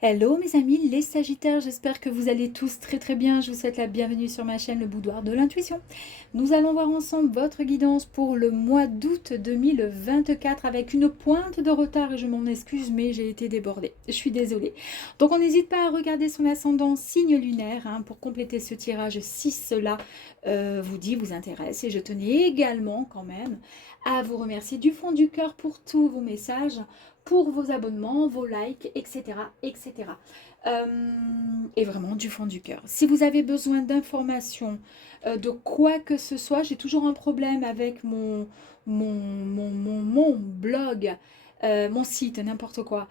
Hello mes amis les Sagittaires, j'espère que vous allez tous très très bien. Je vous souhaite la bienvenue sur ma chaîne Le Boudoir de l'Intuition. Nous allons voir ensemble votre guidance pour le mois d'août 2024 avec une pointe de retard et je m'en excuse mais j'ai été débordée. Je suis désolée. Donc on n'hésite pas à regarder son ascendant signe lunaire pour compléter ce tirage si cela vous intéresse. Et je tenais également quand même à vous remercier du fond du cœur pour tous vos messages, pour vos abonnements, vos likes, etc. etc. Et vraiment du fond du cœur. Si vous avez besoin d'informations, de quoi que ce soit, j'ai toujours un problème avec mon blog, mon site, n'importe quoi,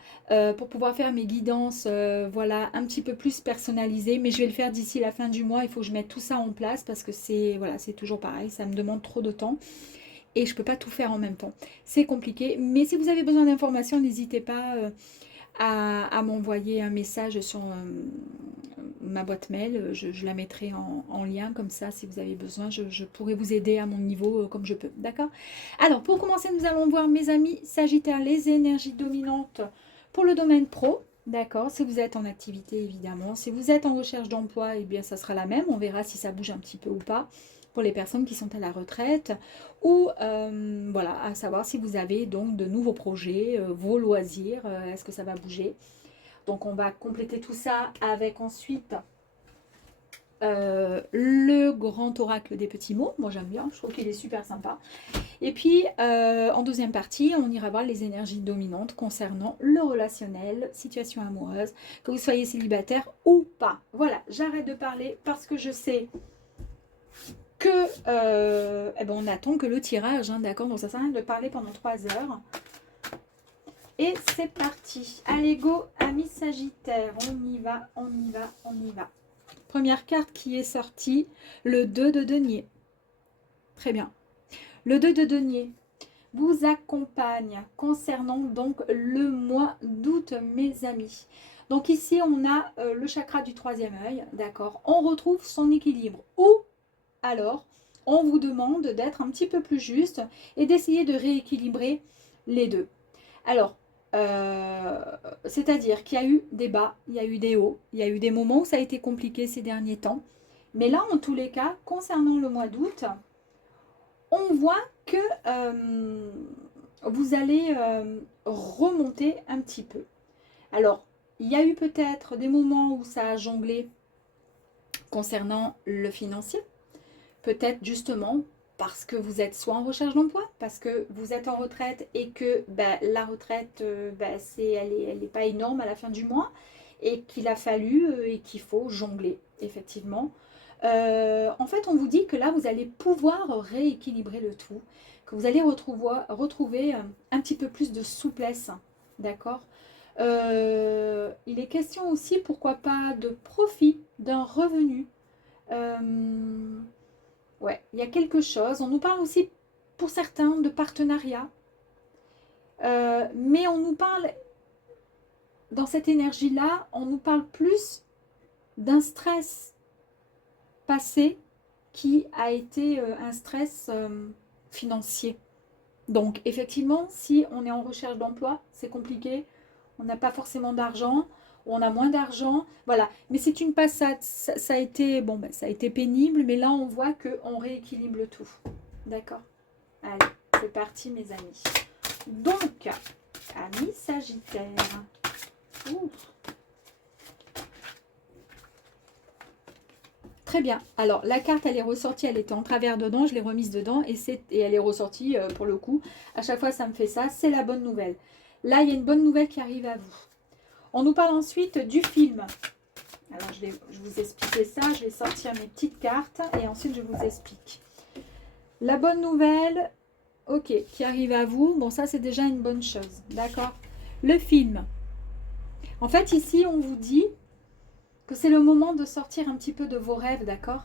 pour pouvoir faire mes guidances, voilà, un petit peu plus personnalisées, mais je vais le faire d'ici la fin du mois. Il faut que je mette tout ça en place parce que c'est voilà, c'est toujours pareil, ça me demande trop de temps et je ne peux pas tout faire en même temps. C'est compliqué, mais si vous avez besoin d'informations, n'hésitez pas à m'envoyer un message sur ma boîte mail. Je la mettrai en lien, comme ça, si vous avez besoin, je pourrai vous aider à mon niveau comme je peux. D'accord? Alors, pour commencer, nous allons voir, mes amis Sagittaires, les énergies dominantes pour le domaine pro. D'accord, si vous êtes en activité, évidemment. Si vous êtes en recherche d'emploi, eh bien, ça sera la même. On verra si ça bouge un petit peu ou pas pour les personnes qui sont à la retraite. Ou, voilà, à savoir si vous avez donc de nouveaux projets, vos loisirs, est-ce que ça va bouger? Donc, on va compléter tout ça avec ensuite le grand oracle des petits mots. Moi, j'aime bien, je trouve qu'il est super sympa. Et puis, en deuxième partie, on ira voir les énergies dominantes concernant le relationnel, situation amoureuse, que vous soyez célibataire ou pas. Voilà, j'arrête de parler parce que je sais que eh ben, on attend que le tirage, d'accord? Donc ça sert à rien de parler pendant 3 heures. Et c'est parti. Allez, go, amis Sagittaire. On y va, on y va, on y va. Première carte qui est sortie, le 2 de denier. Très bien. Le 2 de denier vous accompagne concernant donc le mois d'août, mes amis. Donc ici, on a le chakra du troisième œil, d'accord? On retrouve son équilibre. Ou alors, on vous demande d'être un petit peu plus juste et d'essayer de rééquilibrer les deux. Alors, c'est-à-dire qu'il y a eu des bas, il y a eu des hauts, il y a eu des moments où ça a été compliqué ces derniers temps. Mais là, en tous les cas, concernant le mois d'août, on voit que vous allez remonter un petit peu. Alors, il y a eu peut-être des moments où ça a jonglé concernant le financier. Peut-être justement parce que vous êtes soit en recherche d'emploi, parce que vous êtes en retraite et que la retraite, elle n'est pas énorme à la fin du mois et qu'il a fallu et qu'il faut jongler, effectivement. En fait, on vous dit que là, vous allez pouvoir rééquilibrer le tout, que vous allez retrouver un petit peu plus de souplesse, d'accord? Il est question aussi, pourquoi pas, de profit, d'un revenu. Ouais, il y a quelque chose. On nous parle aussi, pour certains, de partenariat. Mais on nous parle, dans cette énergie-là, on nous parle plus d'un stress passé qui a été un stress financier. Donc, effectivement, si on est en recherche d'emploi, c'est compliqué. On n'a pas forcément d'argent, ou on a moins d'argent. Voilà. Mais c'est une passade. Ça a été, bon, ça a été pénible, mais là, on voit qu'on rééquilibre le tout. D'accord? Allez, c'est parti, mes amis. Donc, amis Sagittaire. Ouh. Très bien. Alors, la carte, elle est ressortie, elle était en travers dedans, je l'ai remise dedans et elle est ressortie pour le coup. À chaque fois, ça me fait ça. C'est la bonne nouvelle. Là, il y a une bonne nouvelle qui arrive à vous. On nous parle ensuite du film. Alors, je vais vous expliquer ça. Je vais sortir mes petites cartes et ensuite, je vous explique. La bonne nouvelle, ok, qui arrive à vous. Bon, ça, c'est déjà une bonne chose. D'accord? Le film. En fait, ici, on vous dit que c'est le moment de sortir un petit peu de vos rêves, d'accord?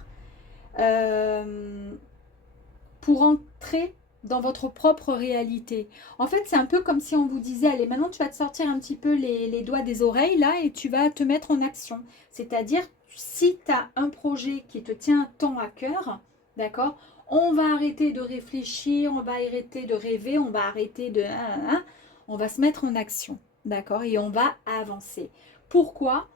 Pour entrer dans votre propre réalité. En fait, c'est un peu comme si on vous disait, allez, maintenant tu vas te sortir un petit peu les doigts des oreilles, là, et tu vas te mettre en action. C'est-à-dire, si tu as un projet qui te tient tant à cœur, d'accord, on va arrêter de réfléchir, on va arrêter de rêver, on va arrêter de... on va se mettre en action, d'accord, et on va avancer. Pourquoi?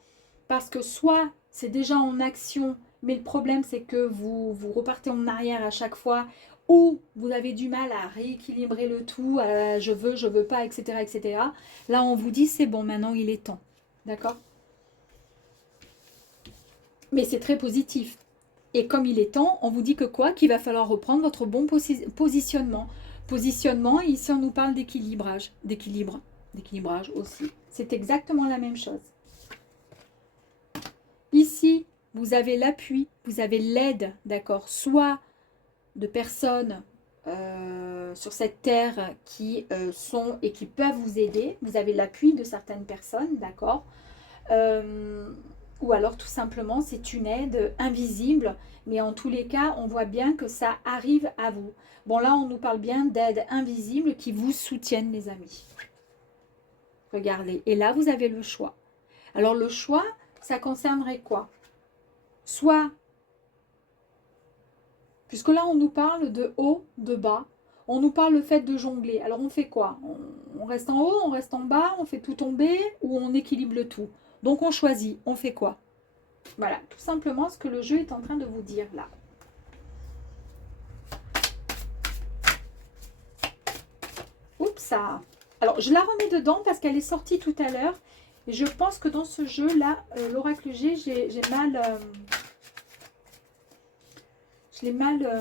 Parce que soit c'est déjà en action, mais le problème c'est que vous repartez en arrière à chaque fois, ou vous avez du mal à rééquilibrer le tout, à je veux pas, etc., etc. Là, on vous dit, c'est bon, maintenant il est temps. D'accord? Mais c'est très positif. Et comme il est temps, on vous dit que quoi? Qu'il va falloir reprendre votre bon positionnement. Positionnement, ici on nous parle d'équilibrage, d'équilibrage aussi. C'est exactement la même chose. Ici, vous avez l'appui, vous avez l'aide, d'accord? Soit de personnes sur cette terre qui sont et qui peuvent vous aider. Vous avez l'appui de certaines personnes, d'accord? Ou alors tout simplement c'est une aide invisible, mais en tous les cas on voit bien que ça arrive à vous. Bon là on nous parle bien d'aide invisible qui vous soutiennent les amis. Regardez, et là vous avez le choix. Alors le choix, ça concernerait quoi? Soit, puisque là on nous parle de haut, de bas, on nous parle le fait de jongler. Alors on fait quoi? On reste en haut, on reste en bas, on fait tout tomber ou on équilibre le tout? Donc on choisit, on fait quoi? Voilà, tout simplement ce que le jeu est en train de vous dire là. Oups, ça. Alors, je la remets dedans parce qu'elle est sortie tout à l'heure. Et je pense que dans ce jeu-là, l'oracle G, j'ai mal... je l'ai mal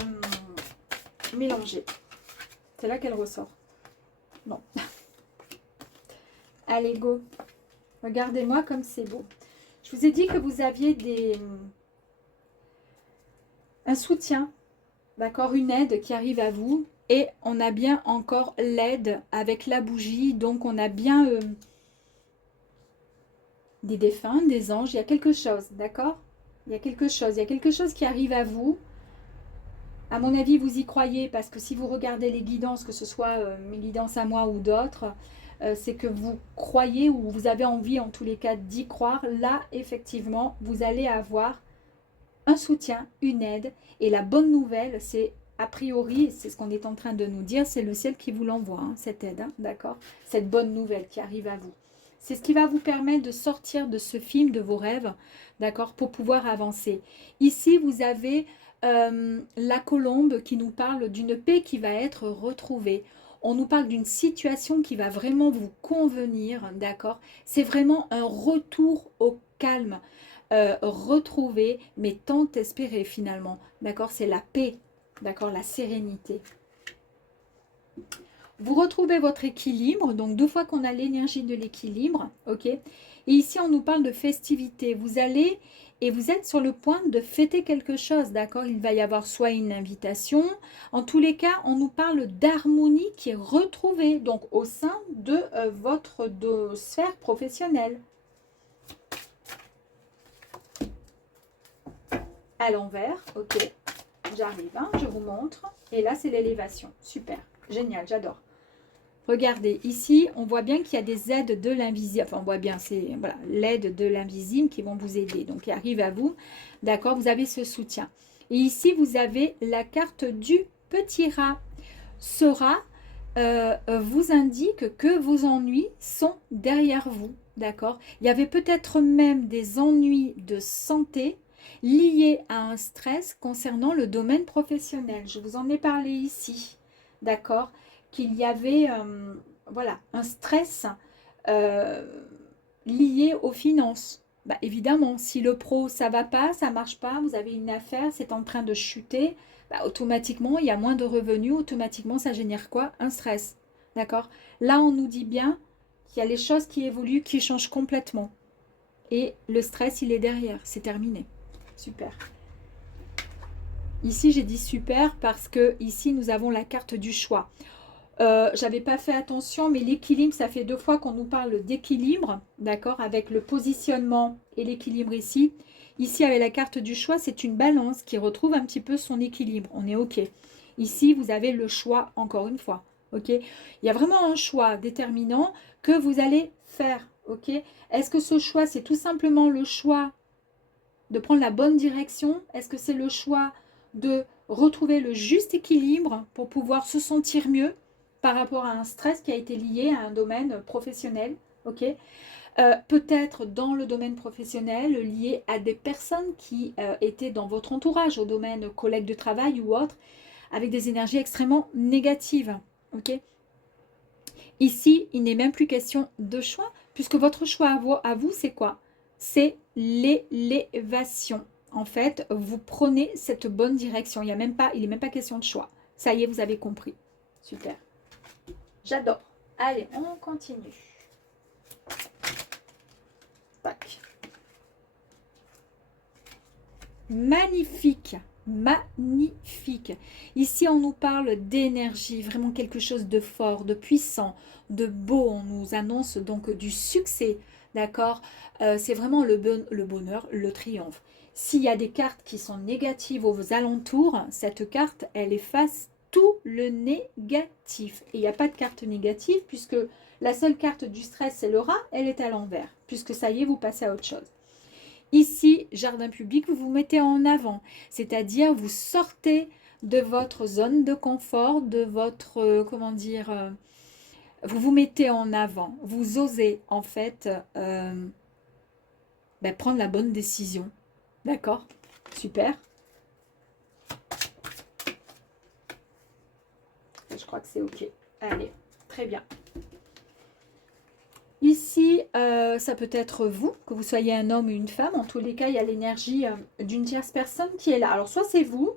mélangé. C'est là qu'elle ressort. Non. Allez, go. Regardez-moi comme c'est beau. Je vous ai dit que vous aviez un soutien, d'accord, une aide qui arrive à vous. Et on a bien encore l'aide avec la bougie. Donc, on a bien des défunts, des anges. Il y a quelque chose, d'accord? Il y a quelque chose qui arrive à vous. À mon avis, vous y croyez parce que si vous regardez les guidances, que ce soit mes guidances à moi ou d'autres, c'est que vous croyez ou vous avez envie en tous les cas d'y croire. Là, effectivement, vous allez avoir un soutien, une aide. Et la bonne nouvelle, c'est a priori, c'est ce qu'on est en train de nous dire, c'est le ciel qui vous l'envoie, hein, cette aide, hein, d'accord? Cette bonne nouvelle qui arrive à vous. C'est ce qui va vous permettre de sortir de ce film de vos rêves, d'accord, pour pouvoir avancer. Ici, vous avez la colombe qui nous parle d'une paix qui va être retrouvée. On nous parle d'une situation qui va vraiment vous convenir, d'accord? C'est vraiment un retour au calme. Retrouver, mais tant espéré finalement, d'accord? C'est la paix, d'accord? La sérénité. Vous retrouvez votre équilibre, donc 2 fois qu'on a l'énergie de l'équilibre, ok? Et ici, on nous parle de festivité. Vous allez et vous êtes sur le point de fêter quelque chose, d'accord? Il va y avoir soit une invitation. En tous les cas, on nous parle d'harmonie qui est retrouvée, donc au sein de votre sphère professionnelle. À l'envers, ok, j'arrive, hein, je vous montre. Et là, c'est l'élévation, super, génial, j'adore. Regardez, ici, on voit bien qu'il y a des aides de l'invisible. Enfin, on voit bien, c'est voilà, l'aide de l'invisible qui vont vous aider. Donc, il arrive à vous. D'accord, vous avez ce soutien. Et ici, vous avez la carte du petit rat. Ce rat vous indique que vos ennuis sont derrière vous. D'accord, il y avait peut-être même des ennuis de santé liés à un stress concernant le domaine professionnel. Je vous en ai parlé ici. D'accord, qu'il y avait voilà, un stress euh, lié aux finances. Bah, évidemment, si le pro, ça va pas, ça marche pas, vous avez une affaire, c'est en train de chuter, bah, automatiquement, il y a moins de revenus, automatiquement, ça génère quoi? Un stress. D'accord? Là, on nous dit bien qu'il y a les choses qui évoluent, qui changent complètement. Et le stress, il est derrière, c'est terminé. Super. Ici, j'ai dit super parce que ici, nous avons la carte du choix. J'avais pas fait attention, mais l'équilibre, ça fait 2 fois qu'on nous parle d'équilibre, d'accord, avec le positionnement et l'équilibre ici. Ici, avec la carte du choix, c'est une balance qui retrouve un petit peu son équilibre. On est OK. Ici, vous avez le choix, encore une fois. OK. Il y a vraiment un choix déterminant que vous allez faire. OK. Est-ce que ce choix, c'est tout simplement le choix de prendre la bonne direction? Est-ce que c'est le choix de retrouver le juste équilibre pour pouvoir se sentir mieux par rapport à un stress qui a été lié à un domaine professionnel, ok? peut-être dans le domaine professionnel lié à des personnes qui étaient dans votre entourage, au domaine collègue de travail ou autre, avec des énergies extrêmement négatives. Ok. Ici, il n'est même plus question de choix, puisque votre choix à vous, c'est quoi? C'est l'élévation. En fait, vous prenez cette bonne direction. Il n'est même pas question de choix. Ça y est, vous avez compris. Super. J'adore. Allez, on continue. Tac. Magnifique. Magnifique. Ici, on nous parle d'énergie, vraiment quelque chose de fort, de puissant, de beau. On nous annonce donc du succès, d'accord. C'est vraiment le bonheur, le triomphe. S'il y a des cartes qui sont négatives aux alentours, cette carte, elle efface tout le négatif. Et il n'y a pas de carte négative puisque la seule carte du stress, c'est le rat, elle est à l'envers, puisque ça y est, vous passez à autre chose. Ici, jardin public, vous vous mettez en avant, c'est-à-dire vous sortez de votre zone de confort, de votre, comment dire, vous vous mettez en avant, vous osez en fait prendre la bonne décision. D'accord? Super. Je crois que c'est OK. Allez, très bien. Ici, ça peut être vous, que vous soyez un homme ou une femme. En tous les cas, il y a l'énergie d'une tierce personne qui est là. Alors, soit c'est vous,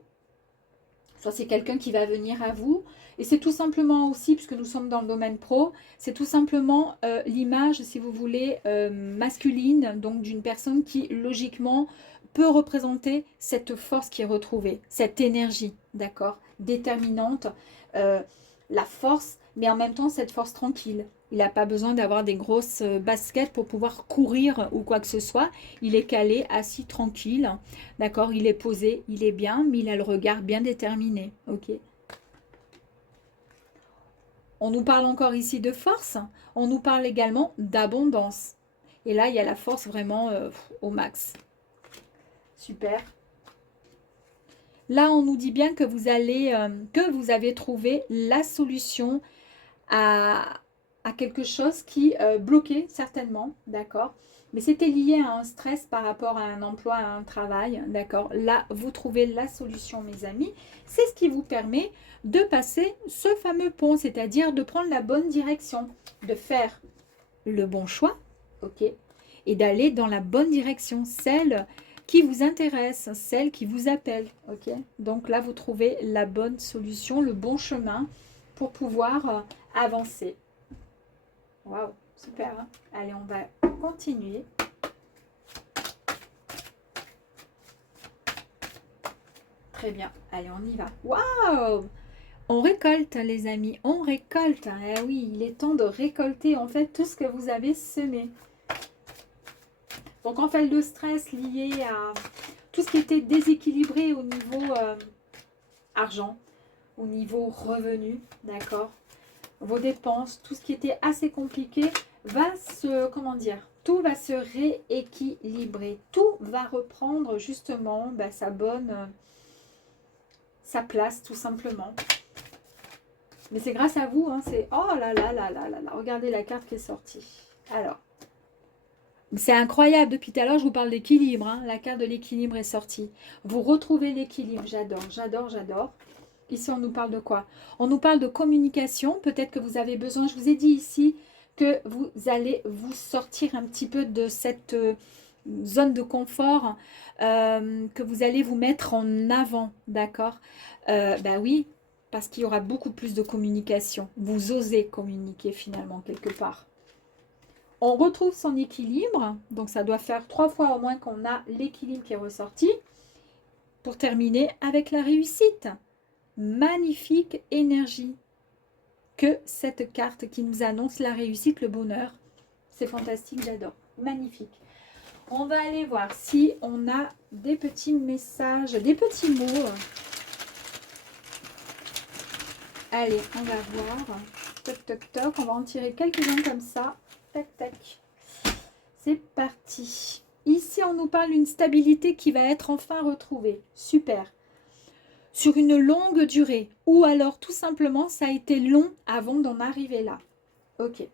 soit c'est quelqu'un qui va venir à vous. Et c'est tout simplement aussi, puisque nous sommes dans le domaine pro, c'est tout simplement l'image, si vous voulez, masculine, donc d'une personne qui, logiquement, peut représenter cette force qui est retrouvée, cette énergie, d'accord, déterminante, la force, mais en même temps, cette force tranquille. Il n'a pas besoin d'avoir des grosses baskets pour pouvoir courir ou quoi que ce soit. Il est calé, assis, tranquille. D'accord, il est posé, il est bien, mais il a le regard bien déterminé. Ok. On nous parle encore ici de force. On nous parle également d'abondance. Et là, il y a la force vraiment au max. Super. Là, on nous dit bien que vous avez trouvé la solution à quelque chose qui bloquait certainement, d'accord. Mais c'était lié à un stress par rapport à un emploi, à un travail, d'accord. Là, vous trouvez la solution, mes amis. C'est ce qui vous permet de passer ce fameux pont, c'est-à-dire de prendre la bonne direction, de faire le bon choix, ok, et d'aller dans la bonne direction, celle qui vous intéresse, celle qui vous appelle, ok. Donc là, vous trouvez la bonne solution, le bon chemin pour pouvoir avancer. Waouh, super. Hein. Allez, on va continuer. Très bien. Allez, on y va. Waouh! On récolte, les amis. On récolte. Eh oui, il est temps de récolter en fait tout ce que vous avez semé. Donc, en fait, le stress lié à tout ce qui était déséquilibré au niveau argent, au niveau revenu, d'accord, vos dépenses, tout ce qui était assez compliqué va se, comment dire, tout va se rééquilibrer. Tout va reprendre justement sa place tout simplement. Mais c'est grâce à vous, hein, c'est... Oh là là là là là là, regardez la carte qui est sortie. Alors, c'est incroyable, depuis tout à l'heure je vous parle d'équilibre, hein, la carte de l'équilibre est sortie. Vous retrouvez l'équilibre, j'adore, j'adore, j'adore. Ici, on nous parle de quoi? On nous parle de communication. Peut-être que vous avez besoin, je vous ai dit ici, que vous allez vous sortir un petit peu de cette zone de confort, que vous allez vous mettre en avant, d'accord? Bah oui, parce qu'il y aura beaucoup plus de communication. Vous osez communiquer finalement quelque part. On retrouve son équilibre, donc ça doit faire 3 fois au moins qu'on a l'équilibre qui est ressorti. Pour terminer avec la réussite. Magnifique énergie que cette carte qui nous annonce la réussite, le bonheur. C'est fantastique, j'adore. Magnifique. On va aller voir si on a des petits messages, des petits mots. Allez, on va voir. Toc, toc, toc. On va en tirer quelques-uns comme ça. Tac, tac. C'est parti. Ici, on nous parle d'une stabilité qui va être enfin retrouvée. Super. Sur une longue durée, ou alors tout simplement ça a été long avant d'en arriver là. Ok.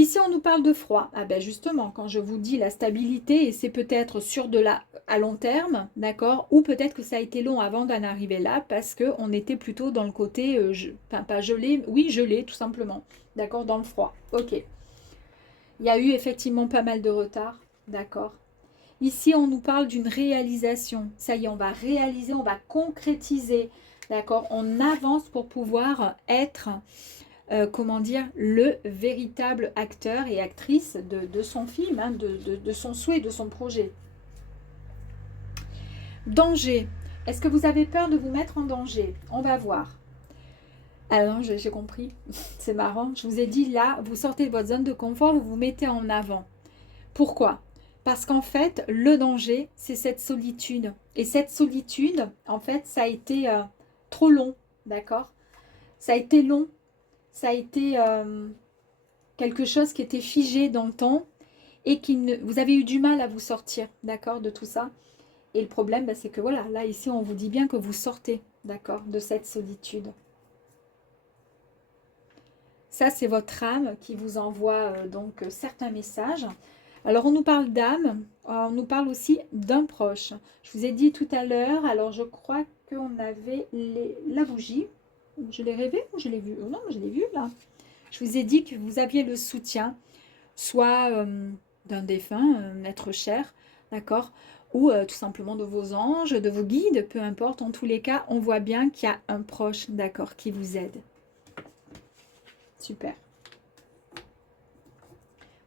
Ici, on nous parle de froid. Ah ben justement, quand je vous dis la stabilité, et c'est peut-être sur de la à long terme, d'accord, ou peut-être que ça a été long avant d'en arriver là, parce qu'on était plutôt dans le côté, enfin pas gelé, oui gelé tout simplement, d'accord, dans le froid. Ok. Il y a eu effectivement pas mal de retard, d'accord. Ici, on nous parle d'une réalisation. Ça y est, on va réaliser, on va concrétiser, d'accord. On avance pour pouvoir être comment dire, le véritable acteur et actrice de son film, hein, de son souhait, de son projet. Danger. Est-ce que vous avez peur de vous mettre en danger? On va voir. Alors, j'ai compris. C'est marrant. Je vous ai dit, là, vous sortez de votre zone de confort, vous vous mettez en avant. Pourquoi? Parce qu'en fait, le danger, c'est cette solitude. Et cette solitude, en fait, ça a été trop long, d'accord? Ça a été long. Ça a été quelque chose qui était figé dans le temps et vous avez eu du mal à vous sortir, d'accord, de tout ça. Et le problème, c'est que voilà, là, ici, on vous dit bien que vous sortez, d'accord, de cette solitude. Ça, c'est votre âme qui vous envoie donc certains messages. Alors, on nous parle d'âme, on nous parle aussi d'un proche. Je vous ai dit tout à l'heure, alors je crois qu'on avait la bougie. Je l'ai rêvé ou je l'ai vu? Non, je l'ai vu là. Je vous ai dit que vous aviez le soutien, soit d'un défunt, un être cher, d'accord, ou tout simplement de vos anges, de vos guides, peu importe. En tous les cas, on voit bien qu'il y a un proche, d'accord, qui vous aide. Super.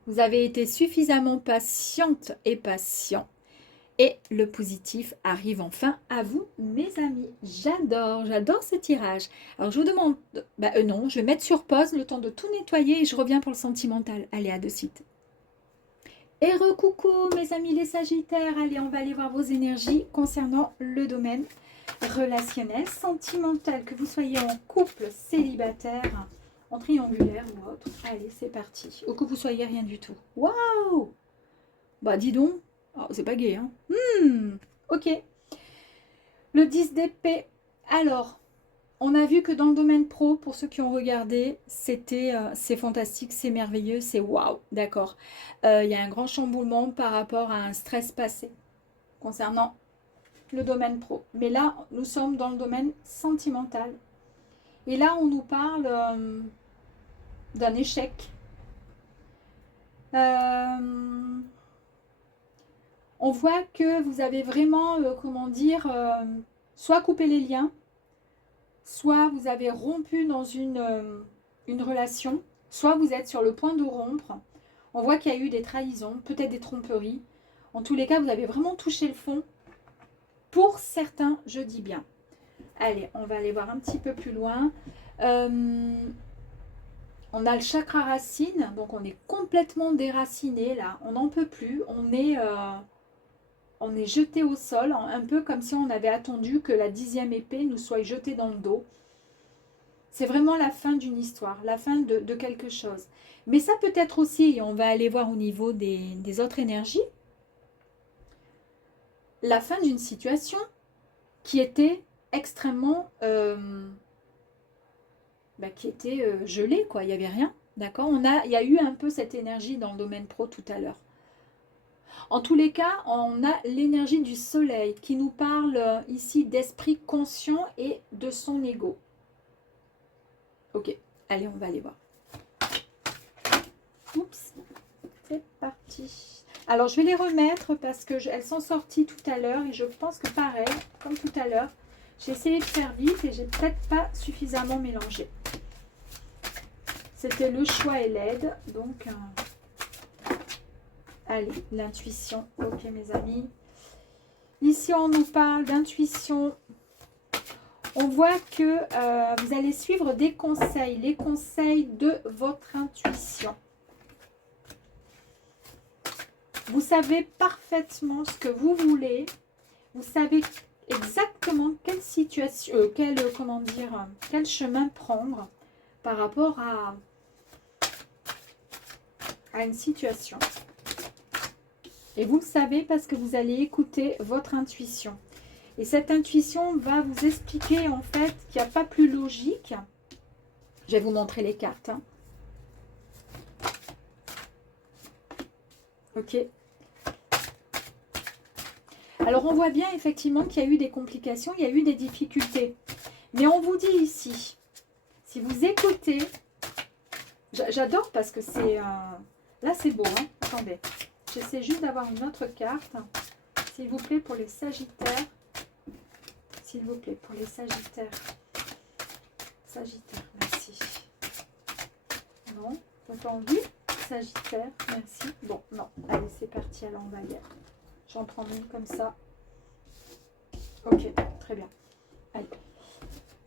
Vous avez été suffisamment patiente et patient. Et le positif arrive enfin à vous, mes amis. J'adore ce tirage. Alors, je vous demande... non, je vais mettre sur pause le temps de tout nettoyer et je reviens pour le sentimental. Allez, à de suite. Et recoucou, mes amis les Sagittaires. Allez, on va aller voir vos énergies concernant le domaine relationnel, sentimental, que vous soyez en couple, célibataire, en triangulaire ou autre. Allez, c'est parti. Ou que vous soyez rien du tout. Waouh! Bah, dis donc. Oh, c'est pas gai, hein. Ok. Le 10 d'épée. Alors, on a vu que dans le domaine pro, pour ceux qui ont regardé, c'est fantastique, c'est merveilleux, c'est waouh, d'accord. Il y a un grand chamboulement par rapport à un stress passé concernant le domaine pro. Mais là, nous sommes dans le domaine sentimental. Et là, on nous parle d'un échec. On voit que vous avez vraiment, comment dire, soit coupé les liens, soit vous avez rompu dans une relation, soit vous êtes sur le point de rompre. On voit qu'il y a eu des trahisons, peut-être des tromperies. En tous les cas, vous avez vraiment touché le fond. Pour certains, je dis bien. Allez, on va aller voir un petit peu plus loin. On a le chakra racine, donc on est complètement déraciné là. On n'en peut plus. On est jeté au sol, un peu comme si on avait attendu que la 10e épée nous soit jetée dans le dos. C'est vraiment la fin d'une histoire, la fin de quelque chose. Mais ça peut être aussi, et on va aller voir au niveau des autres énergies, la fin d'une situation qui était extrêmement... qui était gelée, quoi. Il n'y avait rien, d'accord. Il y a eu un peu cette énergie dans le domaine pro tout à l'heure. En tous les cas, on a l'énergie du soleil qui nous parle ici d'esprit conscient et de son ego. Ok, allez, on va aller voir. Oups, c'est parti. Alors, je vais les remettre parce qu'elles sont sorties tout à l'heure et je pense que pareil, comme tout à l'heure, j'ai essayé de faire vite et j'ai peut-être pas suffisamment mélangé. C'était le choix et l'aide, donc... allez, l'intuition. Ok, mes amis. Ici, on nous parle d'intuition. On voit que vous allez suivre des conseils, les conseils de votre intuition. Vous savez parfaitement ce que vous voulez. Vous savez exactement quelle situation, quel chemin prendre par rapport à une situation. Et vous le savez parce que vous allez écouter votre intuition. Et cette intuition va vous expliquer en fait qu'il n'y a pas plus logique. Je vais vous montrer les cartes. Ok. Alors, on voit bien effectivement qu'il y a eu des complications, il y a eu des difficultés. Mais on vous dit ici, si vous écoutez, j'adore parce que c'est... là, c'est beau, hein. Attendez, j'essaie juste d'avoir une autre carte. S'il vous plaît, pour les Sagittaires. S'il vous plaît, pour les Sagittaires. Sagittaire, merci. Non, t'as pas envie? Sagittaire, merci. Bon, non, allez, c'est parti, alors on va y aller. J'en prends une comme ça. Ok, très bien. Allez.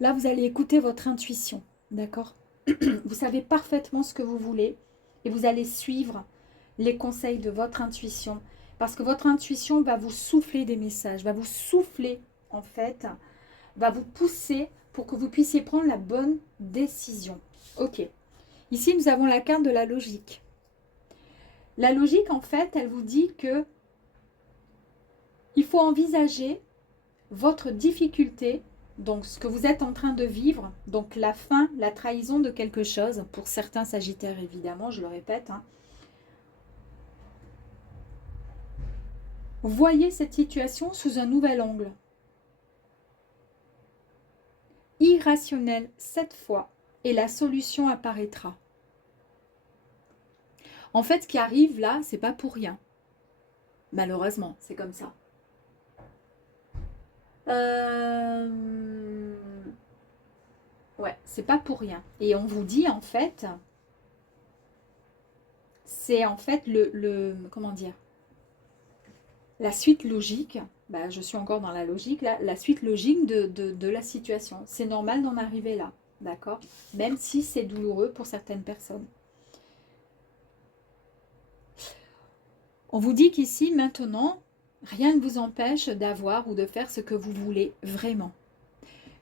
Là, vous allez écouter votre intuition, d'accord? Vous savez parfaitement ce que vous voulez et vous allez suivre les conseils de votre intuition parce que votre intuition va vous souffler des messages, va vous souffler en fait, va vous pousser pour que vous puissiez prendre la bonne décision. Ok. Ici, nous avons la carte de la logique. La logique, en fait, elle vous dit que il faut envisager votre difficulté, donc ce que vous êtes en train de vivre, donc la fin, la trahison de quelque chose, pour certains Sagittaires évidemment, je le répète. Hein. Voyez cette situation sous un nouvel angle. Irrationnel cette fois, et la solution apparaîtra. En fait, ce qui arrive là, c'est pas pour rien. Malheureusement, c'est comme ça. Ouais, c'est pas pour rien. Et on vous dit en fait, c'est en fait comment dire, la suite logique. Bah, je suis encore dans la logique, là, la suite logique de la situation. C'est normal d'en arriver là, d'accord? Même si c'est douloureux pour certaines personnes. On vous dit qu'ici, maintenant, rien ne vous empêche d'avoir ou de faire ce que vous voulez vraiment.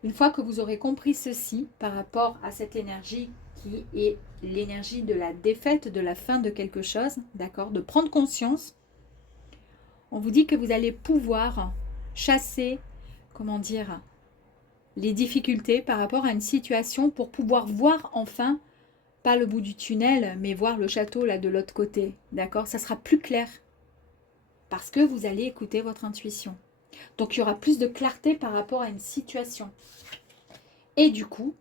Une fois que vous aurez compris ceci par rapport à cette énergie qui est l'énergie de la défaite, de la fin de quelque chose, d'accord, de prendre conscience, on vous dit que vous allez pouvoir chasser, comment dire, les difficultés par rapport à une situation pour pouvoir voir enfin, pas le bout du tunnel, mais voir le château là de l'autre côté, d'accord? Ça sera plus clair parce que vous allez écouter votre intuition. Donc il y aura plus de clarté par rapport à une situation. Et du coup,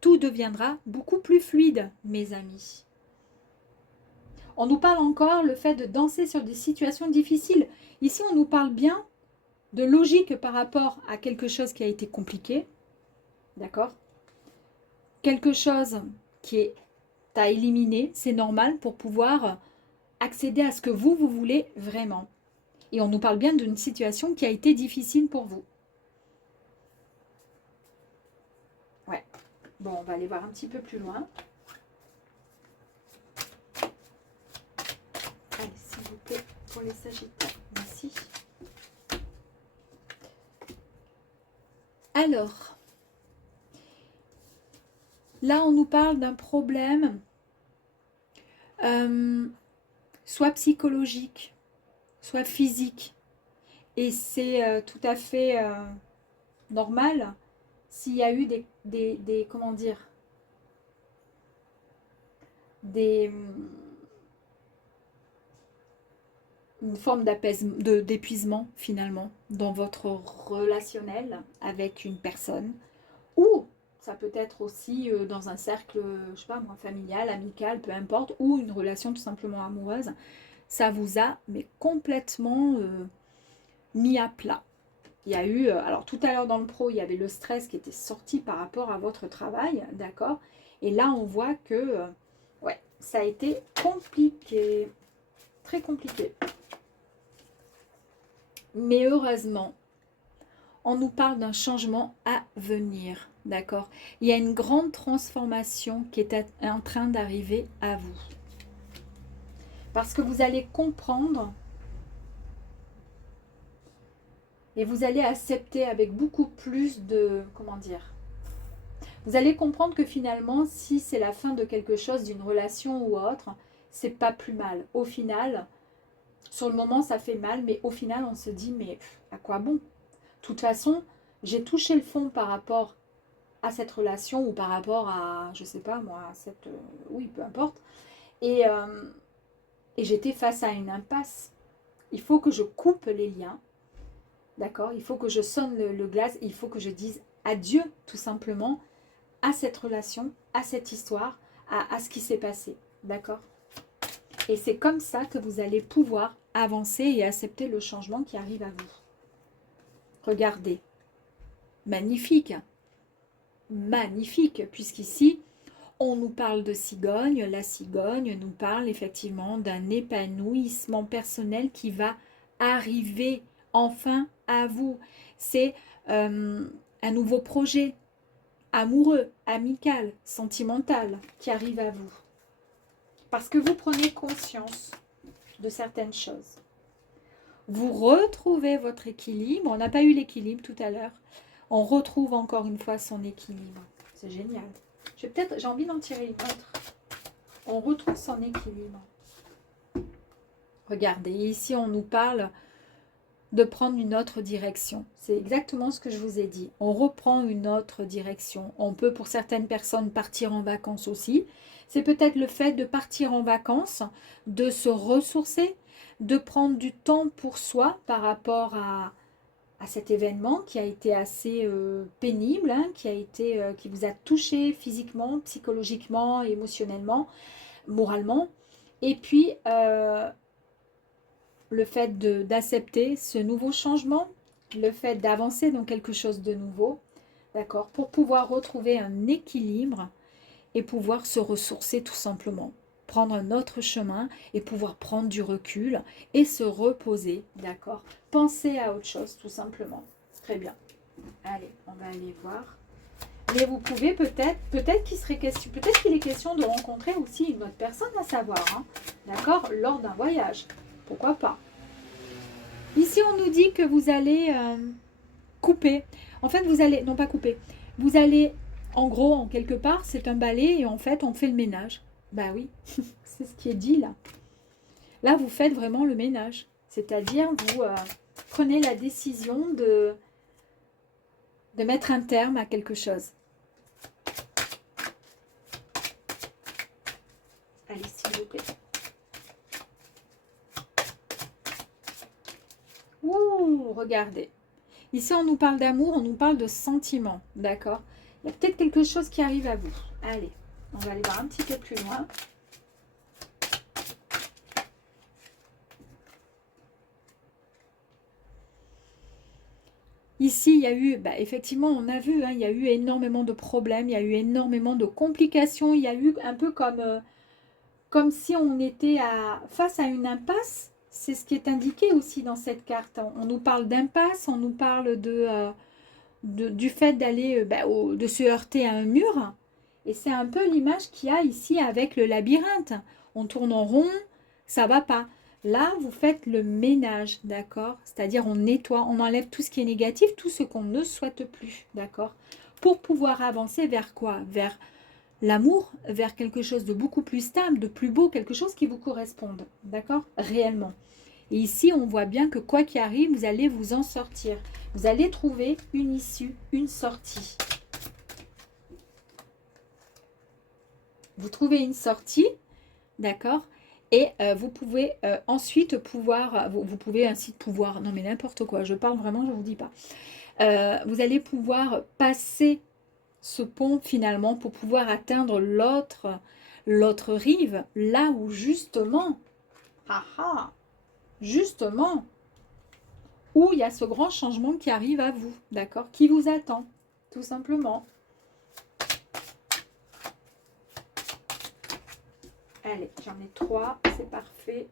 tout deviendra beaucoup plus fluide, mes amis. On nous parle encore le fait de danser sur des situations difficiles. Ici, on nous parle bien de logique par rapport à quelque chose qui a été compliqué. D'accord? Quelque chose qui est à éliminer, c'est normal pour pouvoir accéder à ce que vous voulez vraiment. Et on nous parle bien d'une situation qui a été difficile pour vous. Ouais. Bon, on va aller voir un petit peu plus loin. Allez, s'il vous plaît, pour les Sagittaires. Merci. Alors, là, on nous parle d'un problème, soit psychologique, soit physique. Et c'est tout à fait normal s'il y a eu des comment dire, une forme d'épuisement finalement dans votre relationnel avec une personne, ou ça peut être aussi dans un cercle, je sais pas moi, familial, amical, peu importe, ou une relation tout simplement amoureuse. Ça vous a mais complètement mis à plat. Il y a eu, alors tout à l'heure dans le pro, il y avait le stress qui était sorti par rapport à votre travail, d'accord? Et là, on voit que, ouais, ça a été compliqué, très compliqué. Mais heureusement, on nous parle d'un changement à venir, d'accord? Il y a une grande transformation qui est en train d'arriver à vous. Parce que vous allez comprendre et vous allez accepter avec beaucoup plus de, comment dire, vous allez comprendre que finalement, si c'est la fin de quelque chose, d'une relation ou autre, c'est pas plus mal. Au final, sur le moment, ça fait mal, mais au final, on se dit, mais à quoi bon? De toute façon, j'ai touché le fond par rapport à cette relation ou par rapport à, je sais pas moi, à cette... oui, peu importe. Et et j'étais face à une impasse. Il faut que je coupe les liens, d'accord? Il faut que je sonne le glas, il faut que je dise adieu, tout simplement, à cette relation, à cette histoire, à ce qui s'est passé, d'accord? Et c'est comme ça que vous allez pouvoir avancer et accepter le changement qui arrive à vous. Regardez, magnifique, magnifique, puisqu'ici, on nous parle de cigogne. La cigogne nous parle effectivement d'un épanouissement personnel qui va arriver enfin à vous. C'est un nouveau projet amoureux, amical, sentimental qui arrive à vous. Parce que vous prenez conscience de certaines choses. Vous retrouvez votre équilibre. On n'a pas eu l'équilibre tout à l'heure. On retrouve encore une fois son équilibre. C'est génial. J'ai envie d'en tirer une autre. On retrouve son équilibre. Regardez, ici on nous parle de prendre une autre direction. C'est exactement ce que je vous ai dit. On reprend une autre direction. On peut pour certaines personnes partir en vacances aussi. C'est peut-être le fait de partir en vacances, de se ressourcer, de prendre du temps pour soi par rapport à cet événement qui a été assez pénible, hein, qui vous a touché physiquement, psychologiquement, émotionnellement, moralement. Et puis, le fait d'accepter ce nouveau changement, le fait d'avancer dans quelque chose de nouveau, d'accord, pour pouvoir retrouver un équilibre et pouvoir se ressourcer tout simplement. Prendre un autre chemin et pouvoir prendre du recul et se reposer, d'accord. Penser à autre chose, tout simplement. Très bien. Allez, on va aller voir. Mais vous pouvez peut-être qu'il serait question, peut-être qu'il est question de rencontrer aussi une autre personne à savoir, hein, d'accord, lors d'un voyage. Pourquoi pas. Ici, on nous dit que vous allez couper. En fait, vous allez, non pas couper, vous allez, en gros, en quelque part, c'est un balai et en fait, on fait le ménage. Bah oui, c'est ce qui est dit là. Là, vous faites vraiment le ménage. C'est-à-dire, vous prenez la décision de mettre un terme à quelque chose. Allez, s'il vous plaît. Ouh, regardez. Ici, on nous parle d'amour, on nous parle de sentiments, d'accord? Il y a peut-être quelque chose qui arrive à vous. Allez, on va aller voir un petit peu plus loin. Ici, il y a eu, effectivement, on a vu, hein, il y a eu énormément de problèmes, il y a eu énormément de complications, il y a eu un peu comme si on était face à une impasse. C'est ce qui est indiqué aussi dans cette carte. On nous parle d'impasse, on nous parle du fait d'aller, de se heurter à un mur. Et c'est un peu l'image qu'il y a ici avec le labyrinthe. On tourne en rond, ça va pas. Là, vous faites le ménage, d'accord? C'est-à-dire on nettoie, on enlève tout ce qui est négatif, tout ce qu'on ne souhaite plus, d'accord? Pour pouvoir avancer vers quoi? Vers l'amour, vers quelque chose de beaucoup plus stable, de plus beau, quelque chose qui vous corresponde, d'accord? Réellement. Et ici, on voit bien que quoi qu'il arrive, vous allez vous en sortir. Vous allez trouver une issue, une sortie. Vous trouvez une sortie, d'accord? Et vous pouvez ensuite pouvoir, vous pouvez ainsi pouvoir, non mais n'importe quoi, je parle vraiment, je ne vous dis pas. Vous allez pouvoir passer ce pont finalement pour pouvoir atteindre l'autre rive, là où justement, justement, où il y a ce grand changement qui arrive à vous, d'accord? Qui vous attend, tout simplement. Allez, j'en ai 3, c'est parfait.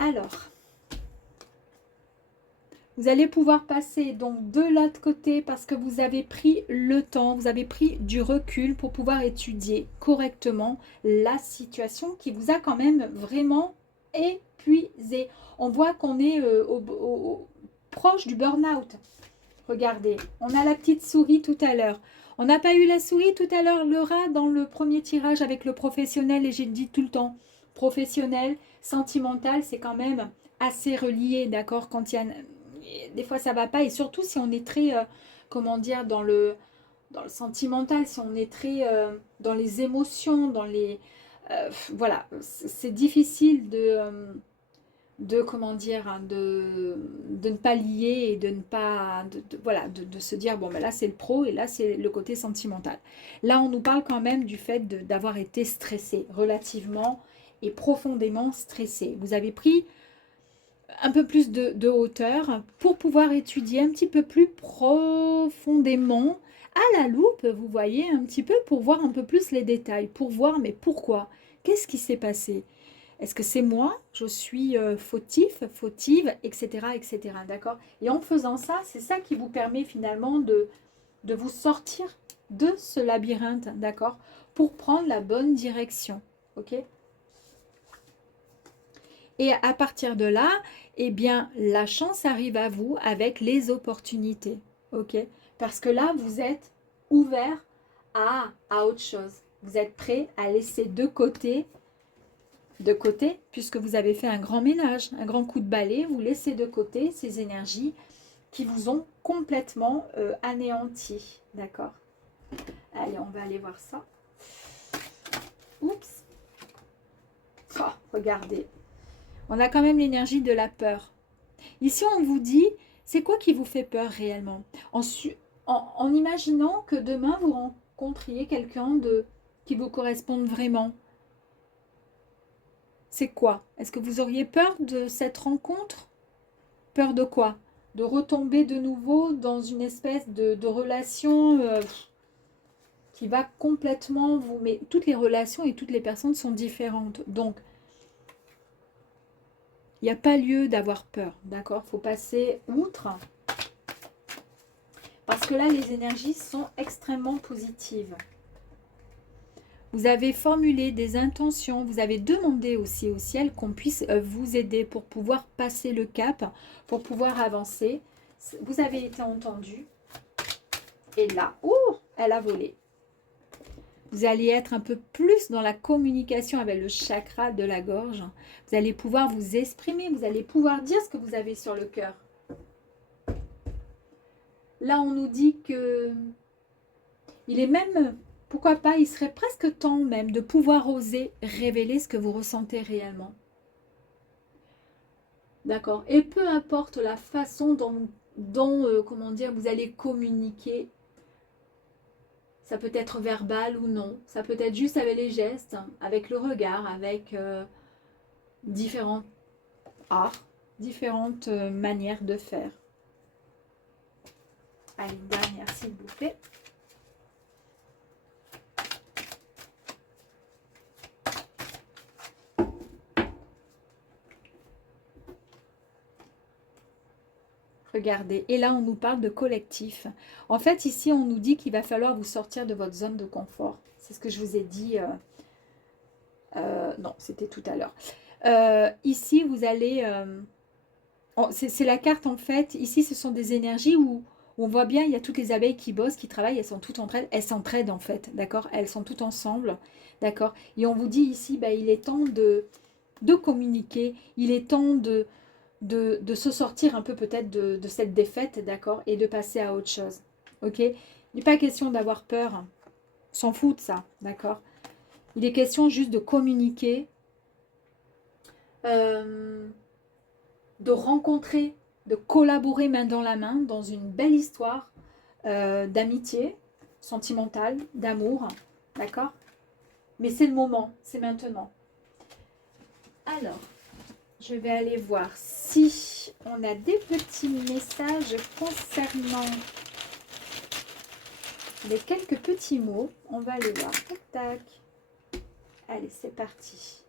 Alors, vous allez pouvoir passer donc de l'autre côté parce que vous avez pris le temps, vous avez pris du recul pour pouvoir étudier correctement la situation qui vous a quand même vraiment épuisé. On voit qu'on est proche du burn-out. Regardez, on a la petite souris tout à l'heure. On n'a pas eu la souris tout à l'heure, le rat dans le premier tirage avec le professionnel, et j'ai dit tout le temps, professionnel, sentimental, c'est quand même assez relié, d'accord? Quand il y a des fois ça va pas, et surtout si on est très, comment dire, dans le dans le sentimental, si on est très dans les émotions, dans les... voilà, c'est difficile de comment dire, hein, de ne pas lier et de ne pas, voilà, de se dire, bon, ben là c'est le pro et là c'est le côté sentimental. Là, on nous parle quand même du fait d'avoir été stressé, relativement et profondément stressé. Vous avez pris un peu plus de hauteur pour pouvoir étudier un petit peu plus profondément à la loupe, vous voyez, un petit peu pour voir un peu plus les détails, pour voir, mais pourquoi? Qu'est-ce qui s'est passé? Est-ce que c'est moi? Je suis fautif, fautive, etc., etc. D'accord? Et en faisant ça, c'est ça qui vous permet finalement de vous sortir de ce labyrinthe, d'accord? Pour prendre la bonne direction. Ok? Et à partir de là, eh bien, la chance arrive à vous avec les opportunités. Ok? Parce que là, vous êtes ouvert à autre chose. Vous êtes prêt à laisser de côté, puisque vous avez fait un grand ménage, un grand coup de balai, vous laissez de côté ces énergies qui vous ont complètement anéanti. D'accord? Allez, on va aller voir ça. Oups. Oh, regardez. On a quand même l'énergie de la peur. Ici, on vous dit, c'est quoi qui vous fait peur réellement? En imaginant que demain, vous rencontriez quelqu'un qui vous corresponde vraiment. C'est quoi? Est-ce que vous auriez peur de cette rencontre? Peur de quoi? De retomber de nouveau dans une espèce de relation qui va complètement vous... Mais toutes les relations et toutes les personnes sont différentes. Donc, il n'y a pas lieu d'avoir peur, d'accord? Il faut passer outre. Parce que là, les énergies sont extrêmement positives. Vous avez formulé des intentions, vous avez demandé aussi au ciel qu'on puisse vous aider pour pouvoir passer le cap, pour pouvoir avancer. Vous avez été entendu. Et là, elle a volé. Vous allez être un peu plus dans la communication avec le chakra de la gorge. Vous allez pouvoir vous exprimer, vous allez pouvoir dire ce que vous avez sur le cœur. Là, on nous dit que il est même, pourquoi pas, il serait presque temps même de pouvoir oser révéler ce que vous ressentez réellement. D'accord. Et peu importe la façon dont comment dire, vous allez communiquer. Ça peut être verbal ou non. Ça peut être juste avec les gestes, avec le regard, avec différents arts, différentes manières de faire. Allez, une dernière s'il vous plaît. Regardez, et là on nous parle de collectif. En fait, ici on nous dit qu'il va falloir vous sortir de votre zone de confort. C'est ce que je vous ai dit. Non, c'était tout à l'heure. Ici, vous allez... c'est la carte en fait. Ici, ce sont des énergies où on voit bien, il y a toutes les abeilles qui bossent, qui travaillent, elles sont toutes entre elles. Elles s'entraident en fait, d'accord? Elles sont toutes ensemble, d'accord? Et on vous dit ici, bah, il est temps de communiquer. Il est temps de se sortir un peu peut-être de cette défaite, d'accord, et de passer à autre chose, ok? Il n'est pas question d'avoir peur, on s'en fout de ça, d'accord? Il est question juste de communiquer, de rencontrer, de collaborer main dans la main dans une belle histoire d'amitié, sentimentale, d'amour, d'accord? Mais c'est le moment, c'est maintenant. Alors, je vais aller voir si on a des petits messages concernant les quelques petits mots. On va aller voir. Tac, tac. Allez, c'est parti.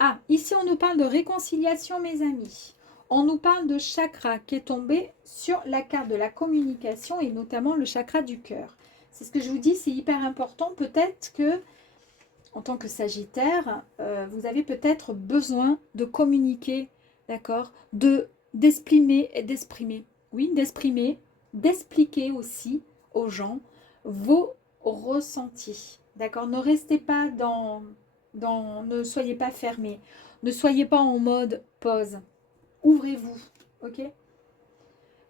Ah, ici, on nous parle de réconciliation, mes amis. On nous parle de chakra qui est tombé sur la carte de la communication et notamment le chakra du cœur. C'est ce que je vous dis, c'est hyper important. Peut-être que en tant que Sagittaire, vous avez peut-être besoin de communiquer, d'accord, d'exprimer, oui, d'expliquer aussi aux gens vos ressentis, d'accord. Ne restez pas ne soyez pas fermés, ne soyez pas en mode pause, ouvrez-vous, ok.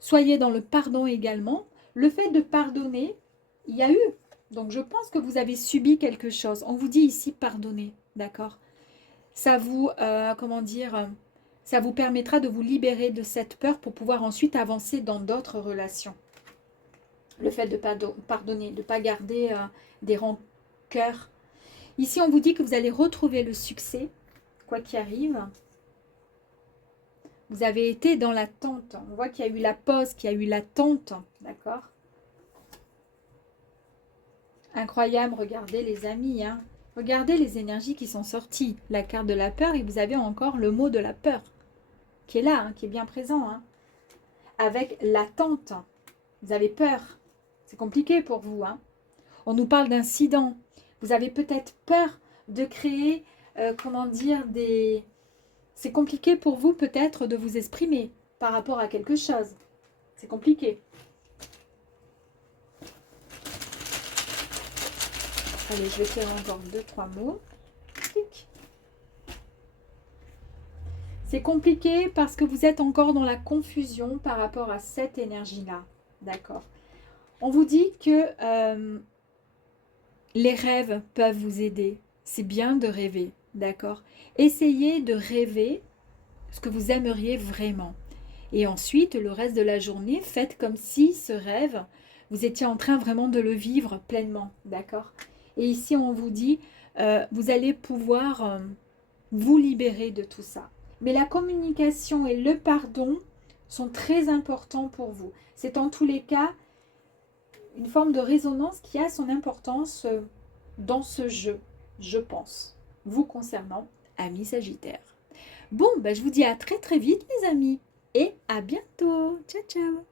Soyez dans le pardon également. Le fait de pardonner, il y a eu. Donc, je pense que vous avez subi quelque chose. On vous dit ici pardonner, d'accord? Ça vous, comment dire, ça vous permettra de vous libérer de cette peur pour pouvoir ensuite avancer dans d'autres relations. Le fait de pardonner, de ne pas garder des rancœurs. Ici, on vous dit que vous allez retrouver le succès, quoi qu'il arrive. Vous avez été dans l'attente. On voit qu'il y a eu la pause, qu'il y a eu l'attente, d'accord? Incroyable, regardez les amis, hein. Regardez les énergies qui sont sorties. La carte de la peur et vous avez encore le mot de la peur qui est là, hein, qui est bien présent. Hein. Avec l'attente. Vous avez peur. C'est compliqué pour vous. Hein. On nous parle d'incidents. Vous avez peut-être peur de créer, comment dire, des... C'est compliqué pour vous peut-être de vous exprimer par rapport à quelque chose. C'est compliqué. Allez, je vais faire encore 2-3 mots. C'est compliqué parce que vous êtes encore dans la confusion par rapport à cette énergie-là. D'accord. On vous dit que les rêves peuvent vous aider. C'est bien de rêver. D'accord. Essayez de rêver ce que vous aimeriez vraiment. Et ensuite, le reste de la journée, faites comme si ce rêve, vous étiez en train vraiment de le vivre pleinement. D'accord. Et ici, on vous dit, vous allez pouvoir vous libérer de tout ça. Mais la communication et le pardon sont très importants pour vous. C'est en tous les cas une forme de résonance qui a son importance dans ce jeu, je pense, vous concernant, amis Sagittaires. Bon, je vous dis à très très vite mes amis et à bientôt. Ciao, ciao.